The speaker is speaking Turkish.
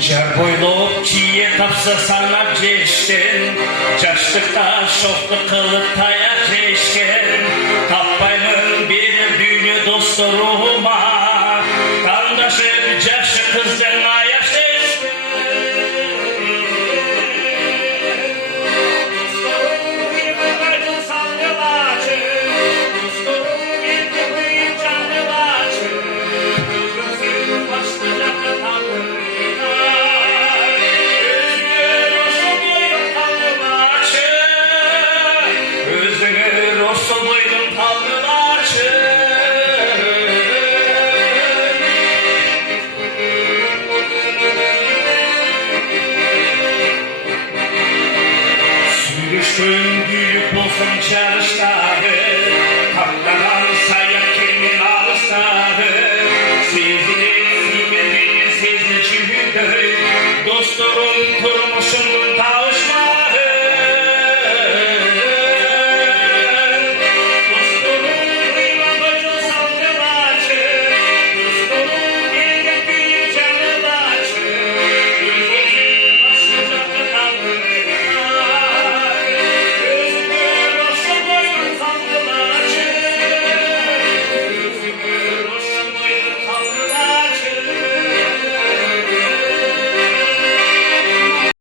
Jar boylop kiye tapsa sana geçtin, Caşlıkta şoklu kılıp tayak geçken, Tappaymın bir düğünü dostlarıma, Kandaşıp caşı kızdan ayaş Sürüştün büyük olsun çarışta,